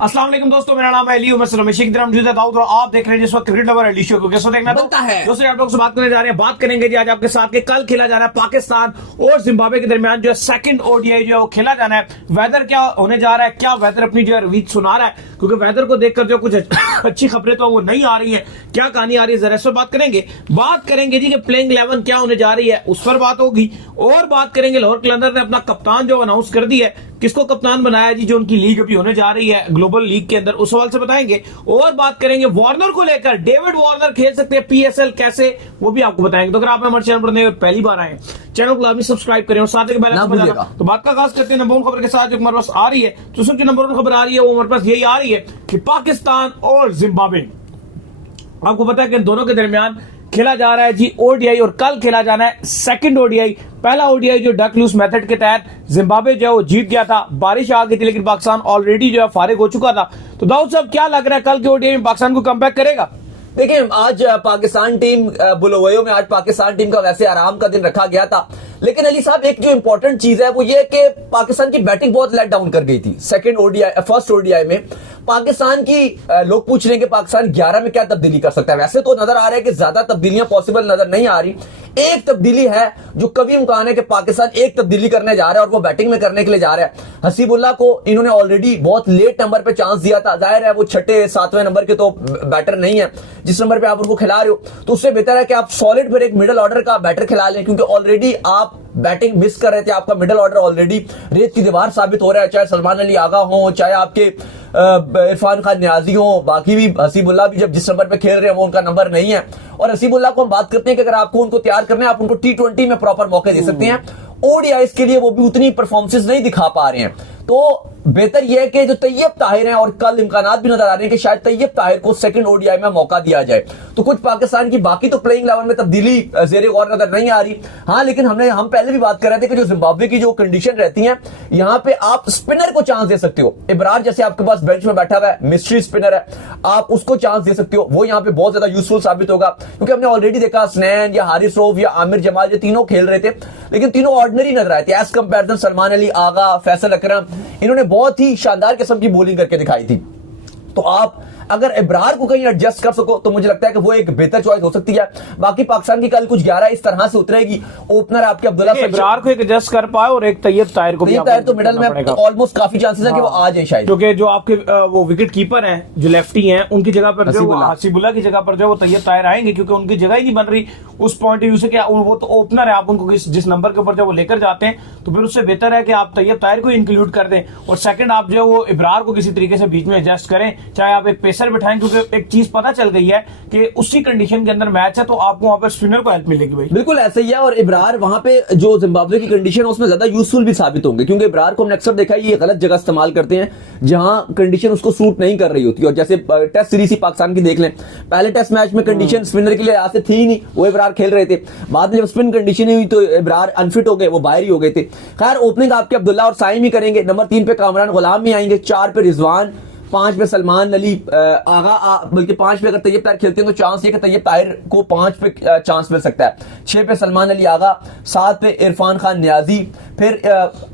अस्सलाम वालेकुम दोस्तों, मेरा नाम है अली उमर रमेश की तरह मौजूद है दाऊद और आप देख रहे हैं जिस वक्त क्रिकेट लवर अली शो को। कैसे देखना बनता है दोस्तों, आप लोग से बात करने जा रहे हैं। बात करेंगे जी आज आपके साथ कि कल खेला जा रहा है पाकिस्तान और जिम्बाब्वे के दरमियान जो है सेकंड ओडीआई जो है वो खेला जाना है। वेदर क्या होने जा रहा है, क्या वेदर अपनी जो है रिव्यू सुना रहा है, क्योंकि वेदर को देखकर जो कुछ अच्छी खबरें तो वो नहीं आ रही है, क्या कहानी आ रही है, जरा इस पर बात करेंगे जी कि प्लेइंग 11 क्या होने जा रही है, उस पर बात होगी। और बात करेंगे लाहौर कलंदर ने अपना कप्तान जो अनाउंस कर दी है, किसको कप्तान बनाया जी जो उनकी लीग अभी होने जा रही है ग्लोबल लीग के अंदर, उस सवाल से बताएंगे। और बात करेंगे वार्नर को लेकर, डेविड वार्नर खेल सकते हैं पीएसएल कैसे, वो भी आपको बताएंगे। तो अगर आप हमारे चैनल पर पहली बार आए, चैनल को लाजमी सब्सक्राइब करें और साथ ही बेल आइकन बजाना। तो बात का आगाज करते हैं नंबर 1 खबर के साथ जो हमारे पास आ रही है। तो सबसे नंबर 1 खबर आ रही है वो हमारे पास यही आ रही है कि पाकिस्तान और जिम्बाब्वे, आपको पता है कि दोनों के दरमियान खेला जा रहा है जी ओडीआई और कल खेला जाना है सेकंड ओडीआई। पहला ओडीआई जो डक लूज मेथड के तहत जिम्बाब्वे जो है वो जीत गया था, बारिश आ गई थी, लेकिन पाकिस्तान ऑलरेडी जो है फारिग हो चुका था। तो दाऊद साहब क्या लग रहा है कल के ओडीआई में पाकिस्तान को कमबैक करेगा? देखिए, आज पाकिस्तान टीम बुलवायो में आज पाकिस्तान टीम का वैसे आराम का दिन रखा गया था, लेकिन अली साहब एक जो इंपॉर्टेंट चीज है वो ये कि पाकिस्तान की बैटिंग बहुत लेट डाउन कर गई थी सेकंड ओडीआई फर्स्ट ओडीआई में। पाकिस्तान की लोग पूछ रहे हैं कि पाकिस्तान 11 में क्या तब्दीली कर सकता है। वैसे तो नजर आ रहा है कि ज्यादा तब्दीलियां पॉसिबल नजर नहीं आ रही। एक तब्दीली है जो कभी इम्कान है कि पाकिस्तान एक तब्दीली करने जा रहा है और वो बैटिंग में करने के लिए जा रहा है। हसीबुल्लाह को इन्होंने ऑलरेडी बहुत लेट नंबर पे चांस दिया था। जाहिर है वो 6, 7वें नंबर के तो बैटर नहीं है, जिस नंबर पे आप उनको खिला रहे हो तो उससे बेहतर है कि आप सॉलिड फिर एक मिडिल ऑर्डर का बैटर खिला लें, क्योंकि ऑलरेडी आप बैटिंग मिस कर रहे थे। आपका मिडिल ऑर्डर ऑलरेडी रेत की दीवार साबित हो रहा है, चाहे सलमान अली आगा हो, चाहे आपके इरफान खान न्याजी हो, बाकी भी हसीबुल्लाह भी जब जिस नंबर पे खेल रहे हैं वो उनका नंबर नहीं है। और हसीबुल्लाह को हम बात करते हैं कि अगर आपको उनको तैयार करना है आप उनको T20 में प्रॉपर मौके दे सकते हैं। ओडीआईस के लिए वो भी उतनी परफॉर्मेंस नहीं दिखा पा रहे हैं। तो बेहतर यह है कि जो तैयब ताहिर हैं, और कल इम्कानात भी नजर आ रहे हैं कि शायद तैयब ताहिर को सेकंड ओडीआई में मौका दिया जाए। तो कुछ पाकिस्तान की बाकी तो प्लेइंग 11 में तब्दीली ज़ेरे गौर नजर नहीं आ रही। हाँ, लेकिन हम पहले भी बात कर रहे थे कि जो जिम्बाब्वे की जो कंडीशन रहती है, यहां पे आप स्पिनर को चांस दे सकते हो। इब्रार जैसे आपके पास बेंच में बैठा हुआ है, मिस्ट्री स्पिनर है, आप उसको चांस दे सकते हो। वो यहां पे बहुत ज्यादा यूजफुल साबित होगा, क्योंकि हमने ऑलरेडी देखा स्नैन या हारिस रऊफ या आमिर जमाल ये तीनों खेल रहे थे, लेकिन तीनों ऑर्डिनरी नजर आए थे एज कंपेरिजन सलमान अली आगा, फैसल अकरम। इन्होंने बहुत ही शानदार किस्म की बॉलिंग करके दिखाई थी। तो आप अगर इब्रार को कहीं एडजस्ट कर सको तो मुझे लगता है कि वो एक बेहतर चॉइस हो सकती है। बाकी पाकिस्तान की कल कुछ 11 इस तरह से उतरेगी। ओपनर आपके अब्दुल्ला इब्रार को एक एडजस्ट कर पाए और एक तैयब ताहिर को भी तो मिडल में ऑलमोस्ट काफी चांसेस है कि वो आ जाए शायद, क्योंकि जो आपके वो विकेट कीपर हैं जो लेफ्टी हैं उनकी जगह पर जो हसीबुल्लाह की जगह पर जो वो तैयब ताहिर आएंगे, क्योंकि उनकी जगह ही नहीं बन रही उस पॉइंट ऑफ व्यू से। क्या वो तो ओपनर है, आप उनको जिस नंबर के ऊपर जब वो लेकर जाते हैं तो फिर उससे बेहतर है कि आप तैयब ताहिर को इंक्लूड कर दें और सेकंड आप जो वो इब्रार को किसी तरीके से बीच में एडजस्ट करें, चाहे आप एक पेसर बिठाएं, क्योंकि एक चीज पता चल गई है कि उसी कंडीशन के अंदर मैच है तो आपको वहां पर स्पिनर को हेल्प मिलेगी भाई। बिल्कुल ऐसा ही है। और इब्रार वहां पे जो जिम्बाब्वे की कंडीशन है उसमें ज्यादा यूजफुल भी साबित होंगे, क्योंकि इब्रार को हमने अक्सर देखा है ये गलत जगह इस्तेमाल करते हैं जहां कंडीशन उसको सूट नहीं कर रही होती। और जैसे टेस्ट सीरीज ही पाकिस्तान की देख लें, पहले टेस्ट मैच में कंडीशन स्पिनर के लिए ऐसे थी ही नहीं, वो इब्रार खेल रहे थे। बाद में जब स्पिन कंडीशन हुई तो इब्रार अनफिट हो गए, वो बाहर ही हो गए थे। खैर, ओपनिंग आपके अब्दुल्ला और साइम ही करेंगे। नंबर 3 पे कामरान गुलाम भी आएंगे, 4 पे रिजवान, 5 पे सलमान अली आगा, बल्कि 5 पे अगर तैयब ताहिर खेलते हैं तो चांस ये कि तैयब ताहिर को 5 पे चांस मिल सकता है। 6 पे सलमान अली आगा, 7 पे इरफान खान न्याजी, फिर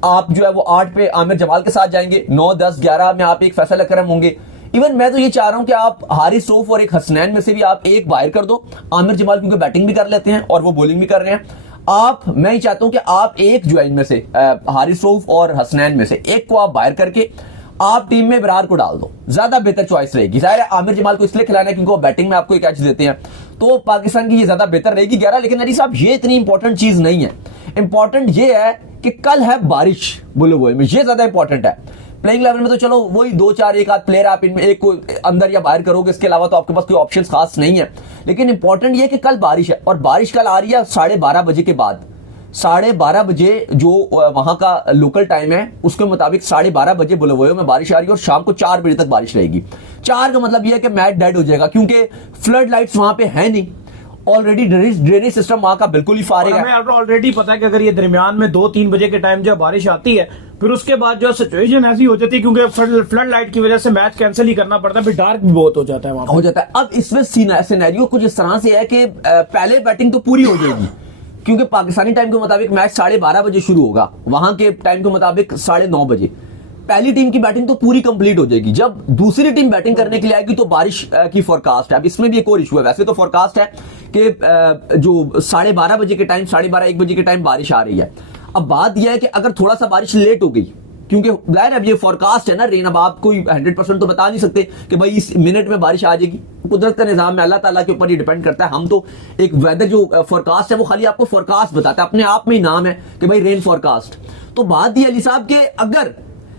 आप जो है वो 8 पे आमिर जमाल के साथ जाएंगे। 9, 10, 11 में आप एक फैसल अकरम होंगे। इवन मैं तो ये चाह रहा हूं कि आप हारिस रऊफ और एक हसनैन में से भी आप एक बाहर कर दो। आमिर जमाल क्योंकि बैटिंग भी कर लेते हैं और वो बॉलिंग भी कर रहे हैं। मैं ही चाहता हूं कि आप एक जो है इनमें से हारिस रऊफ और हसनैन में से एक को आप बाहर करके आप टीम में इब्रार को डाल दो, ज्यादा बेहतर चॉइस रहेगी। जाहिर है आमिर जमाल को इसलिए खिलाना है क्योंकि वो बैटिंग में आपको एक कैच देते हैं, तो पाकिस्तान की ये ज्यादा बेहतर रहेगी 11। लेकिन अली साहब ये इतनी इंपॉर्टेंट चीज नहीं है। इंपॉर्टेंट ये है कि कल है बारिश बुलबुल में, ये ज्यादा इंपॉर्टेंट है। प्लेइंग 11 में तो चलो वही 2, 4, एक आध प्लेयर आप इनमें एक को अंदर या बाहर करोगे, इसके अलावा तो आपके पास कोई ऑप्शन खास नहीं है। लेकिन इंपॉर्टेंट ये है कि कल बारिश है, और बारिश कल आ रही है 12:30 बजे के बाद। 12:30 बजे जो वहां का लोकल टाइम है उसके मुताबिक 12:30 बजे बुलबुल में बारिश आ रही है और शाम को 4 बजे तक बारिश रहेगी। 4 का मतलब यह है कि मैच डेड हो जाएगा, क्योंकि फ्लड लाइट्स वहां पे है नहीं। ऑलरेडी ड्रेनेज सिस्टम वहां का बिल्कुल ही फारिग है। हमें ऑलरेडी पता है कि अगर ये दरमियान में 2-3 बजे के टाइम जो बारिश आती है, फिर उसके बाद जो सिचुएशन ऐसी हो जाती है क्योंकि फ्लड लाइट की वजह से मैच कैंसिल ही करना पड़ता है, फिर डार्क भी बहुत हो जाता है वहां हो जाता है। अब इसमें सिनेरियो कुछ इस तरह से है कि पहले बैटिंग तो पूरी हो जाएगी, क्योंकि पाकिस्तानी टाइम के मुताबिक मैच 12:30 बजे शुरू होगा, वहां के टाइम के मुताबिक 9:30 बजे। पहली टीम की बैटिंग तो पूरी कंप्लीट हो जाएगी। जब दूसरी टीम बैटिंग करने के लिए आएगी तो बारिश की फोरकास्ट है। अब इसमें भी एक और इशू है, वैसे तो फोरकास्ट है कि जो 12:30 बजे के टाइम, 12:30-1 बजे के टाइम बारिश आ रही है। अब बात यह है कि अगर थोड़ा सा बारिश लेट हो गई, क्योंकि जाहिर है अब ये फोरकास्ट है ना रेन, अब आप कोई 100% तो बता नहीं सकते कि भाई इस मिनट में बारिश आ जाएगी। कुदरत का निजाम है, अल्लाह ताला के ऊपर ये डिपेंड करता है। हम तो एक वेदर जो फोरकास्ट है वो खाली आपको फोरकास्ट बताता है, अपने आप में ही नाम है कि भाई रेन फोरकास्ट। तो बात ये अली साहब के अगर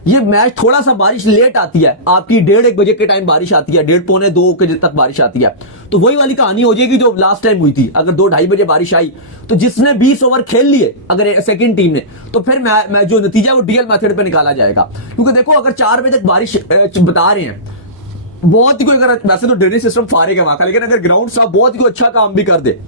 ये मैच थोड़ा सा बारिश लेट आती है, आपकी 1:30-1 बजे के टाइम बारिश आती है, 1:30-1:45-2 के तक बारिश आती है, तो वही वाली कहानी हो जाएगी जो लास्ट टाइम हुई थी। अगर 2-2:30 बजे बारिश आई तो जिसने 20 ओवर खेल लिए अगर सेकंड टीम ने, तो फिर मैं जो नतीजा वो डीएल मेथड पे निकाला जाएगा। क्योंकि देखो अगर 4 बजे तक बारिश बता रहे हैं, बहुत ही कोई, अगर वैसे तो ड्रेनेज सिस्टम फारिग है वहां का, लेकिन अगर ग्राउंड साहब बहुत ही कोई अच्छा काम भी कर दे,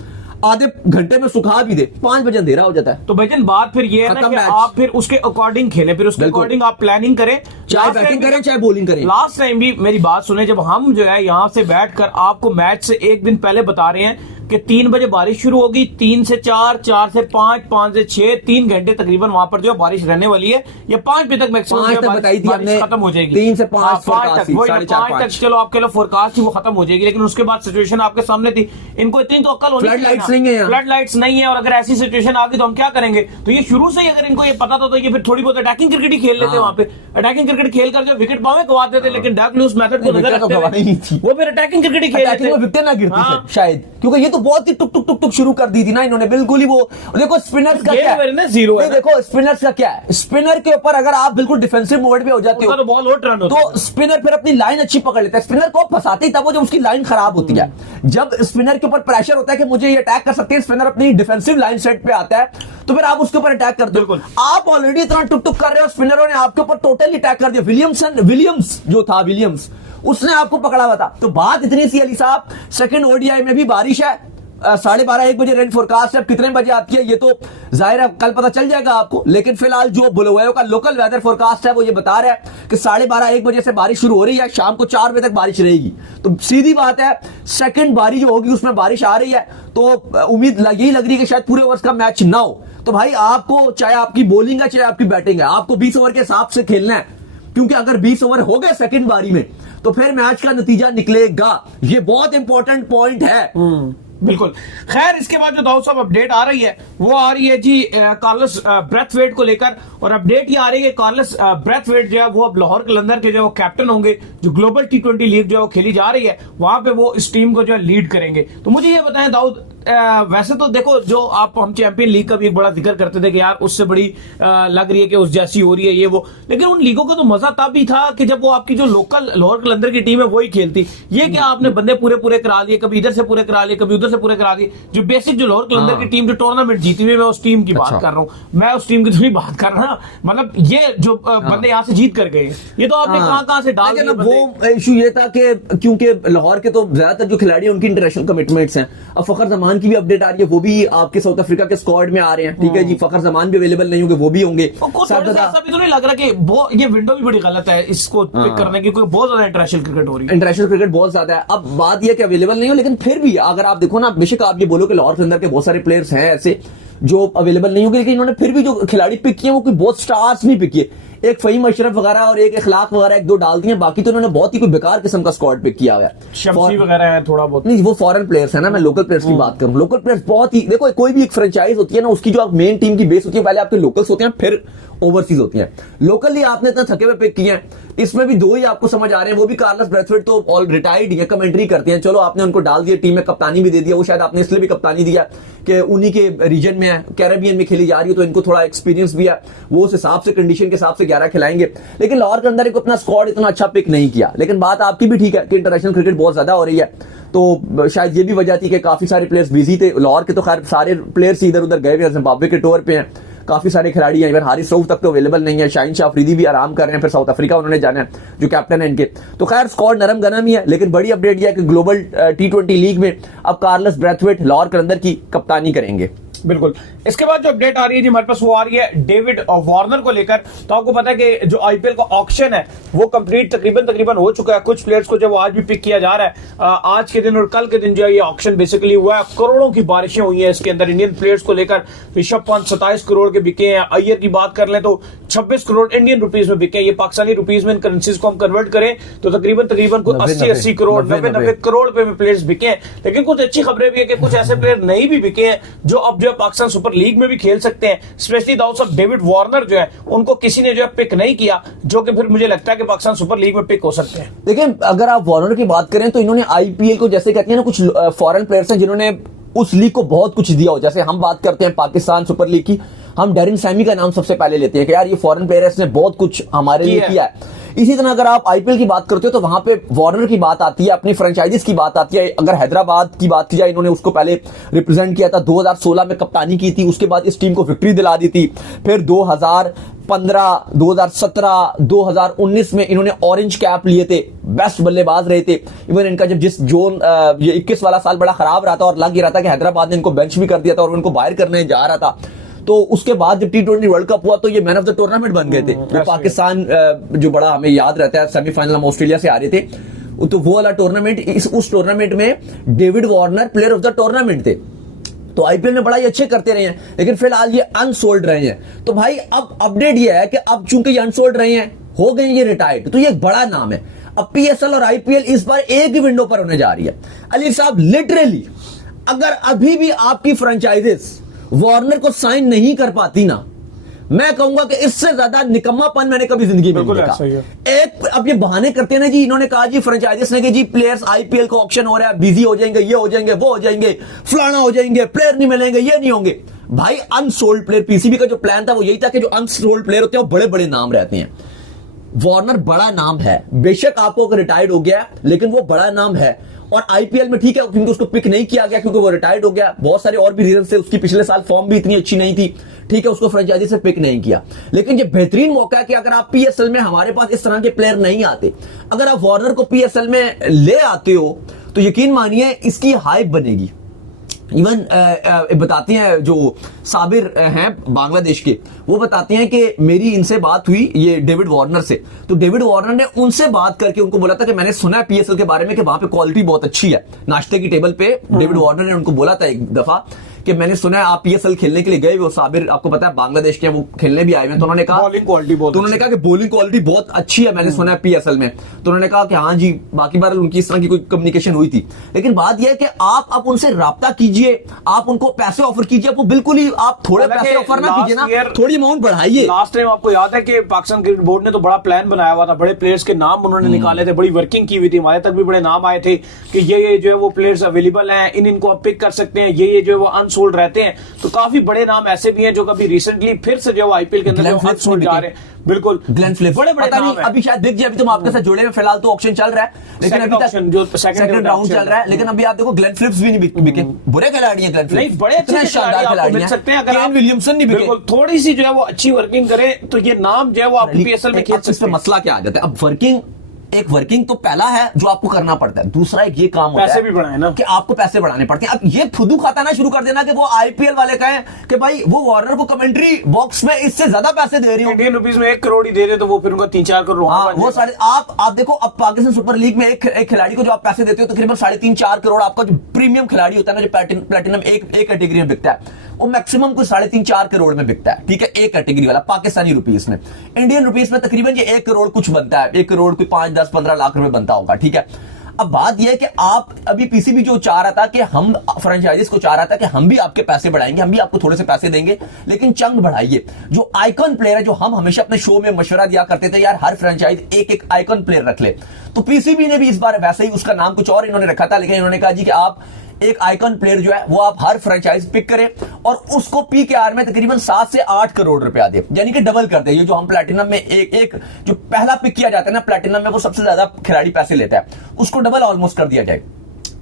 आधे घंटे में सुखा भी दे, 5 बजे अंधेरा हो जाता है। तो भाईजान बात फिर ये है ना कि आप फिर उसके अकॉर्डिंग खेलें, फिर उसके अकॉर्डिंग आप प्लानिंग करें, चाहे बैटिंग करें चाहे बॉलिंग करें। लास्ट टाइम भी मेरी बात सुने, जब हम जो है यहाँ से बैठकर आपको मैच से एक दिन पहले बता रहे हैं कि 3 बजे बारिश शुरू होगी, 3 से 4, 4 से 5, 5 से 6, 3 घंटे तकरीबन वहां पर जो बारिश रहने वाली है, या 5 बजे तक मैक्सिमम बारिश खत्म हो जाएगी। 3 से 5 तक, 5 तक चलो आपके लिए फोरकास्ट थी वो खत्म हो जाएगी, लेकिन उसके बाद सिचुएशन आपके सामने थी। इनको इतनी तो अक्ल होनी चाहिए, फ्लड लाइट्स नहीं है, फ्लड लाइट्स नहीं है, और अगर ऐसी सिचुएशन आ गई तो हम क्या करेंगे। तो ये शुरू से ही अगर इनको ये पता था तो ये फिर थोड़ी बहुत अटैकिंग क्रिकेट ही खेल लेते वहां पे, अटैकिंग क्रिकेट खेल कर जो विकेट पावे गवा देते, लेकिन डक लूज मेथड को नजर रखते हुए वो फिर अटैकिंग क्रिकेट ही खेल लेते, विकेट ना गिरती शायद, क्योंकि ये तो बहुत ही टुक टुक टुक टुक शुरू कर दी थी ना इन्होंने, बिल्कुल ही वो। देखो स्पिनर्स का क्या है, जीरो है। देखो स्पिनर्स का क्या है, स्पिनर के ऊपर अगर आप बिल्कुल डिफेंसिव मोड पे हो जाते हो तो बॉल और टर्न होता है, तो स्पिनर फिर अपनी लाइन अच्छी पकड़ लेता है। स्पिनर को फंसाते ही तब वो जब उसकी लाइन खराब होती है, जब स्पिनर के ऊपर प्रेशर होता है कि मुझे ये अटैक कर सकते हैं, स्पिनर अपनी डिफेंसिव लाइन सेट पे आता है, तो फिर आप उसके ऊपर अटैक करते हो। आप ऑलरेडी इतना टुक टुक कर रहे हो, स्पिनरों ने आपके ऊपर टोटली अटैक कर दिया। विलियम्स जो था, विलियम्स उसने आपको पकड़ा हुआ था। तो बात इतनी सी अली साहब, सेकंड ओडीआई में भी बारिश है, 12:30-1 बजे रेन फोरकास्ट है। अब कितने बजे आती है ये तो जाहिर है कल पता चल जाएगा आपको, लेकिन फिलहाल जो बुलवायो का लोकल वेदर फोरकास्ट है वो ये बता रहा है कि 12:30-1 बजे से बारिश शुरू हो रही है, शाम को 4 बजे तक बारिश रहेगी। तो सीधी बात है, सेकंड बारी जो होगी उसमें बारिश आ रही है, तो उम्मीद यही लग रही है कि शायद पूरे ओवर्स का मैच ना हो। तो भाई आपको, चाहे आपकी बॉलिंग है चाहे आपकी बैटिंग है, आपको 20 ओवर के हिसाब से खेलना है, क्योंकि अगर 20 ओवर हो गए सेकंड बारी में तो फिर मैच का नतीजा निकलेगा। ये बहुत इंपॉर्टेंट पॉइंट है। बिल्कुल। खैर, इसके बाद जो दाऊद साहब अपडेट आ रही है वो आ रही है जी कार्लोस ब्रेथवेट को लेकर, और अपडेट ये आ रही है कार्लोस ब्रेथवेट जो है वो अब लाहौर कलंदर के जो वो कैप्टन होंगे, जो ग्लोबल T20 लीग जो है वो खेली जा रही है वहां पे वो इस टीम को जो है लीड करेंगे। तो मुझे ये बताएं दाऊद, वैसे तो देखो जो हम चैंपियन लीग का भी एक बड़ा जिक्र करते थे कि यार उससे बड़ी लग रही है कि उस जैसी हो रही है ये वो, लेकिन उन लीगों का तो मजा तब ही था कि जब वो आपकी जो लोकल लाहौर कलंदर की टीम है वही खेलती। ये क्या आपने बंदे पूरे करा लिए, कभी इधर से पूरे करा लिए, कभी उधर से पूरे करा दिए। जो बेसिक जो लाहौर कलंदर की टीम जो टूर्नामेंट जीती हुई, मैं उस टीम की बात कर रहा हूँ, मैं उस टीम की तो नहीं बात कर रहा, मतलब ये जो बंदे यहाँ से जीत कर गए, ये तो आपने कहां से डाल दिया। वो इशू ये था कि क्योंकि लाहौर के तो ज्यादातर जो खिलाड़ी हैं उनकी इंटरनेशनल कमिटमेंट्स हैं। अब फखर जमान की भी अपडेट आ रही है, वो भी आपके साउथ अफ्रीका के स्क्वाड में आ रहे हैं, ठीक है जी। फखर जमान भी अवेलेबल नहीं होंगे, वो भी होंगे। ऐसा भी तो नहीं लग रहा कि ये विंडो भी बड़ी गलत है इसको पिक करने की, क्योंकि बहुत ज्यादा इंटरनेशनल क्रिकेट हो रही है, इंटरनेशनल क्रिकेट बहुत ज्यादा है। अब बात यह कि अवेलेबल नहीं हो, लेकिन फिर भी अगर आप देखो ना, बेशक आप ये बोलो कि लाहौर के अंदर के बहुत सारे प्लेयर्स हैं ऐसे जो अवेलेबल नहीं होंगे, लेकिन इन्होंने फिर भी जो खिलाड़ी पिक किए वो कोई बहुत स्टार्स नहीं पिक किए। एक फहीम अशरफ वगैरह और एक इखलाक वगैरह 1-2 डाल दिए, बाकी तो उन्होंने बहुत ही कोई बेकार किस्म का स्क्वाड पिक किया हुआ है। शम्सी वगैरह है थोड़ा बहुत, नहीं वो फॉरेन प्लेयर्स है ना, मैं लोकल प्लेयर्स की बात करूं। लोकल प्लेयर्स बहुत ही, देखो कोई भी एक फ्रेंचाइज होती है ना, उसकी जो आप मेन टीम की बेस होती है, पहले आपके लोकल्स होते हैं फिर ओवरसीज होती हैं। लोकली आपने इतना थके हुए पिक किए हैं, इसमें भी 2 ही आपको समझ आ रहे हैं, वो भी कार्लोस ब्रेथवेट तो ऑल रिटायर्ड है, कमेंट्री करते हैं, चलो आपने उनको डाल दिया टीम में, कप्तानी भी दे दिया। वो शायद आपने इसलिए भी कप्तानी दिया कि उन्हीं के रीजन में है, कैरेबियन में खेली जा रही है, तो इनको थोड़ा एक्सपीरियंस भी है, वो उस हिसाब से कंडीशन के हिसाब से 11 खिलाएंगे। लेकिन लाहौर के अंदर एक अपना स्क्वाड इतना अच्छा पिक नहीं किया। लेकिन बात आपकी भी ठीक है कि इंटरनेशनल क्रिकेट बहुत ज्यादा हो रही है, तो शायद ये भी वजह थी कि काफी सारे प्लेयर्स बिजी थे। लाहौर के तो खैर सारे प्लेयर्स इधर उधर गए हुए, जिम्बाब्वे के टूर पे हैं, काफी सारे खिलाड़ी हैं, इवन हारिस रऊफ तक तो अवेलेबल नहीं है, शाहीन शाह अफरीदी भी आराम कर रहे हैं, फिर साउथ अफ्रीका उन्होंने जाना है जो कैप्टन है इनके। तो खैर स्क्वाड नरम गरम ही है, लेकिन बड़ी अपडेट यह है कि ग्लोबल T20 लीग में अब कार्लोस ब्रेथवेट लाहौर कलंदर की कप्तानी करेंगे। बिल्कुल। इसके बाद जो अपडेट आ रही है जी हमारे पास वो आ रही है डेविड वार्नर को लेकर। तो आपको पता है कि जो आईपीएल का ऑक्शन है वो कंप्लीट तकरीबन हो चुका है। कुछ प्लेयर्स को जो आज भी पिक किया जा रहा है, आज के दिन और कल के दिन जो है ये ऑक्शन बेसिकली हुआ है। करोड़ों की बारिशें हुई हैं इसके अंदर इंडियन प्लेयर्स को लेकर। ऋषभ पंत 27 करोड़ के बिके हैं। अय्यर की बात कर लें तो 26 करोड़ इंडियन रुपीज में बिके हैं। ये पाकिस्तानी रुपीज में इन करेंसीज को हम कन्वर्ट करें तो तकरीबन कुछ 80 करोड़ 90 करोड़ रुपए में प्लेयर्स बिके हैं। लेकिन कुछ अच्छी खबरें भी है कि कुछ ऐसे प्लेयर नहीं भी बिके हैं जो अब जो पाकिस्तान सुपर लीग में भी खेल सकते हैं। स्पेशली दाऊद साहब डेविड वार्नर जो है उनको किसी ने जो है पिक नहीं किया, जो कि फिर मुझे लगता है कि पाकिस्तान सुपर लीग में पिक हो सकते हैं। देखिए, अगर आप वार्नर की बात करें तो इन्होंने आईपीएल को, जैसे कहते हैं ना, कुछ फॉरेन प्लेयर्स हैं जिन्होंने उस लीग को बहुत कुछ दिया हो। जैसे हम बात करते हैं पाकिस्तान सुपर लीग की, हम डैरिन सैमी का नाम सबसे पहले लेते हैं कि यार ये फॉरेन प्लेयर है, इसने बहुत कुछ हमारे लिए किया है। इसी तरह अगर आप आईपीएल की बात करते हो तो वहां पे वार्नर की बात आती है, अपनी फ्रेंचाइजीज की बात आती है। अगर हैदराबाद की बात की जाए, इन्होंने उसको पहले रिप्रेजेंट किया था, 2016 में कप्तानी की थी, उसके बाद इस टीम को विक्ट्री दिला दी थी। फिर 2015, 2017, 2019 में इन्होंने ऑरेंज कैप लिए थे, बेस्ट बल्लेबाज रहे थे। इवन इनका जब जिस जोन ये 21 वाला साल बड़ा खराब रहा था और लग ही रहा था कि हैदराबाद ने इनको बेंच भी कर दिया था और उनको बाहर करने जा रहा था, तो उसके बाद जब T20 वर्ल्ड कप हुआ तो ये मैन ऑफ द टूर्नामेंट बन गए थे। तो पाकिस्तान जो बड़ा हमें याद रहता है, सेमीफाइनल में ऑस्ट्रेलिया से आ रहे थे, तो वो वाला टूर्नामेंट, उस टूर्नामेंट में David Warner player of the tournament थे। तो आईपीएल में बड़ा ही अच्छे करते रहे हैं, लेकिन फिलहाल ये अनसोल्ड रहे हैं। तो भाई अब अपडेट ये है कि अब चूंकि ये अनसोल्ड रहे हैं, हो गए ये रिटायर्ड, तो ये एक बड़ा नाम है। अब पीएसएल और आईपीएल इस बार एक ही विंडो पर होने जा रही है। अली साहब, लिटरली अगर अभी भी आपकी फ्रेंचाइजेस वार्नर को साइन नहीं कर पाती ना, मैं कहूंगा कि इससे ज्यादा निकम्मापन मैंने कभी जिंदगी में नहीं देखा। एक अब ये बहाने करते हैं ना जी, इन्होंने कहा जी फ्रेंचाइजीज ने कि जी प्लेयर्स आईपीएल का ऑक्शन हो रहा है, बिजी हो जाएंगे, ये हो जाएंगे, वो हो जाएंगे, फलाना हो जाएंगे, प्लेयर नहीं मिलेंगे, ये नहीं होंगे। भाई अनसोल्ड प्लेयर, पीसीबी का जो प्लान था वो यही था कि जो अनसोल्ड प्लेयर होते हैं वो बड़े बड़े नाम रहते हैं। वार्नर बड़ा नाम है, बेशक आपको अगर रिटायर्ड हो गया, लेकिन वो बड़ा नाम है। और आईपीएल में ठीक है क्योंकि उसको पिक नहीं किया गया क्योंकि वो रिटायर्ड हो गया, बहुत सारे और भी रीजन से, उसकी पिछले साल फॉर्म भी इतनी अच्छी नहीं थी, ठीक है, उसको फ्रेंचाइजी से पिक नहीं किया। लेकिन ये बेहतरीन मौका है कि अगर आप पीएसएल में, हमारे पास इस तरह के प्लेयर नहीं आते, अगर आप वार्नर को पीएसएल में ले आते हो तो यकीन मानिए इसकी हाइप बनेगी। इवन बताते हैं जो साबिर हैं बांग्लादेश के, वो बताते हैं कि मेरी इनसे बात हुई ये डेविड वार्नर से, तो डेविड वार्नर ने उनसे बात करके उनको बोला था कि मैंने सुना है पीएसएल के बारे में कि वहां पे क्वालिटी बहुत अच्छी है। नाश्ते की टेबल पे डेविड वार्नर ने उनको बोला था एक दफा कि मैंने सुना है आप पीएसएल खेलने के लिए गए। वो साबिर आपको पता है बांग्लादेश के, वो खेलने भी आए हुए, तो उन्होंने कहा बॉलिंग क्वालिटी बहुत, तो उन्होंने कहा कि बॉलिंग क्वालिटी बहुत अच्छी है, मैंने सुना है पीएसएल में। तो उन्होंने कहा कि हाँ जी, बाकी बार उनकी इस तरह की कोई कम्युनिकेशन हुई थी। लेकिन बात यह है कि आप उनसे राब्ता कीजिए, आप उनको पैसे ऑफर कीजिए, आपको बिल्कुल ही आप थोड़े पैसे ऑफर ना कीजिए ना, थोड़ी अमाउंट बढ़ाइए। लास्ट टाइम आपको याद है कि पाकिस्तान क्रिकेट बोर्ड ने तो बड़ा प्लान बनाया हुआ था, बड़े प्लेयर्स के नाम उन्होंने निकाले थे, बड़ी वर्किंग की हुई थी, हमारे तक भी बड़े नाम आए थे कि ये जो है वो प्लेयर्स अवेलेबल हैं, इनको आप पिक कर सकते हैं, ये जो है वो अनसोल्ड रहते हैं। तो काफी बड़े नाम ऐसे भी हैं जो कभी रिसेंटली फिर से जो आईपीएल के अंदर अनसोल्ड जा रहे हैं। बिल्कुल, ग्लेन फिलिप्स बड़े नाम हैं। अभी शायद दिख जाए, अभी तो आपके साथ जुड़े हैं, फिलहाल तो ऑक्शन चल रहा है, लेकिन अभी तक जो सेकंड राउंड चल रहा है। लेकिन अभी आप देखो ग्लेन फिलिप्स भी नहीं बिके, बुरे खिलाड़ी हैं ग्लेन फिलिप्स, नहीं, बड़े अच्छे शानदार खिलाड़ी मिल सकते हैं। अगर केन विलियमसन नहीं बिके, थोड़ी सी जो है वो अच्छी वर्किंग करे तो ये नाम जो है वो आप पीएसएल में खेल सकते हैं। मसला क्या आ जाता है अब, वर्किंग तो पहला है जो आपको करना पड़ता है, दूसरा एक ये काम होता है पैसे भी बढ़ाए ना, कि आपको पैसे बढ़ाने पड़ते हैं। अब ये खुदू खाता ना शुरू कर देना कि वो आईपीएल वाले कहें कि भाई वो वार्नर को कमेंट्री बॉक्स में इससे ज्यादा पैसे दे रही हो, इंडियन रुपीज में 1 करोड़ ही दे दे तो वो फिर उनका 3-4 करोड़ वो साढ़े, आप देखो अब पाकिस्तान सुपर लीग में एक खिलाड़ी को जो आप पैसे देते हो तकरीबन 3.5-4 करोड़, आपका जो प्रीमियम खिलाड़ी होता है ना, जो प्लेटिनम एक कैटेगरी में बिकता है, वो मैक्सिमम को 3.5-4 करोड़ में बिकता है, ठीक है, एक कैटेगरी वाला पाकिस्तानी रुपीस में। इंडियन रुपीस में तकरीबन ये 1 करोड़ कुछ बनता है, 1 करोड़ कोई 5-10-15 लाख रुपए बनता होगा, ठीक है। अब बात यह है कि आप अभी पीसीबी जो चाह रहा था कि हम फ्रेंचाइजीज को चाह रहा था कि हम भी आपके पैसे बढ़ाएंगे, हम भी आपको थोड़े से पैसे देंगे, लेकिन चंग बढ़ाइए। जो आइकन प्लेयर है, जो हम हमेशा अपने शो में मशवरा दिया करते थे यार हर फ्रेंचाइज एक आइकन प्लेयर रख ले, तो पीसीबी ने भी इस बार वैसे ही उसका नाम कुछ और इन्होंने रखा था, लेकिन इन्होंने कहा जी कि आप एक आइकन प्लेयर जो है वो आप हर फ्रेंचाइज पिक करें और उसको पीकेआर में तकरीबन 7 से 8 करोड़ रुपया दे, यानी कि डबल कर दे। ये जो हम प्लैटिनम में एक जो पहला पिक किया जाता है ना प्लैटिनम में, वो सबसे ज्यादा खिलाड़ी पैसे लेता है, उसको डबल ऑलमोस्ट कर दिया जाए।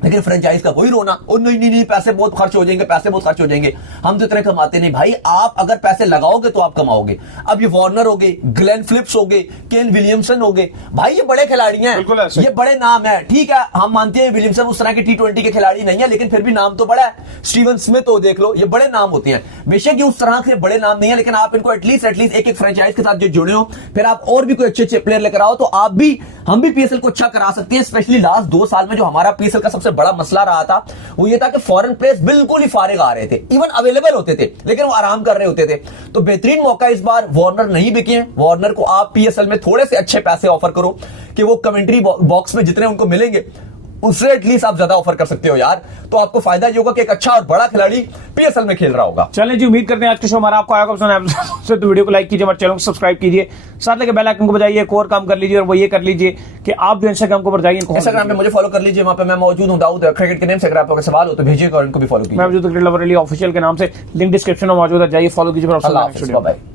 लेकिन फ्रेंचाइज का कोई रोना, ओ नहीं नहीं नहीं पैसे बहुत खर्च हो जाएंगे, पैसे बहुत खर्च हो जाएंगे, हम तो इतने कमाते नहीं। भाई आप अगर पैसे लगाओगे तो आप कमाओगे। अब ये वार्नर हो गए, ग्लेन फिलिप्स हो गए, केन विलियमसन हो गए, भाई ये बड़े खिलाड़ी हैं, बिल्कुल ऐसे। ये बड़े नाम है। ठीक है हम मानते हैं विलियमसन उस तरह के T20 के खिलाड़ी नहीं है, लेकिन फिर भी नाम तो बड़ा है। स्टीवन स्मिथ हो देख लो, ये बड़े नाम होते हैं। बेशक ये उस तरह के बड़े नाम नहीं है, लेकिन आप इनको एटलीस्ट एक फ्रेंचाइज के साथ जो जुड़े हो, फिर आप और भी कोई अच्छे अच्छे प्लेयर लेकर आओ, तो आप भी हम भी पीएसएल को अच्छा करा सकते हैं। स्पेशली लास्ट 2 साल में जो हमारा पीएसएल का सबसे बड़ा मसला रहा था वो ये था कि फॉरेन प्लेयर्स बिल्कुल ही फारिग आ रहे थे, इवन अवेलेबल होते थे लेकिन वो आराम कर रहे होते थे। तो बेहतरीन मौका इस बार, वार्नर नहीं बिके हैं, वार्नर को आप पीएसएल में थोड़े से अच्छे पैसे ऑफर करो कि वो कमेंट्री बॉक्स में जितने उनको मिलेंगे उससे एटलीस्ट आप ज्यादा ऑफर कर सकते हो यार, तो आपको फायदा ये होगा कि एक अच्छा और बड़ा खिलाड़ी पीएसएल में खेल रहा होगा। चलें जी, उम्मीद करते हैं आज का शो हमारा आपको आएगा पसंद है, तो वीडियो को लाइक कीजिए, हमारे चैनल को सब्सक्राइब कीजिए, साथ लेके बेल आइकन को बजाइए, एक और काम कर लीजिए और वो ये कर लीजिए कि आप जो इंस्टाग्राम को जाइए, इंस्टाग्राम पे मुझे फॉलो कर लीजिए, वहां पे मैं मौजूद हूं दाऊद क्रिकेट के नेम से। अगर आपको सवाल हो तो भेजिएगा और इनको भी फॉलो कीजिए। मैं मौजूद क्रिकेट लवर अली ऑफिशियल के नाम से, लिंक डिस्क्रिप्शन में मौजूद है, जाइए फॉलो कीजिए। अल्लाह हाफिज़, बाय बाय।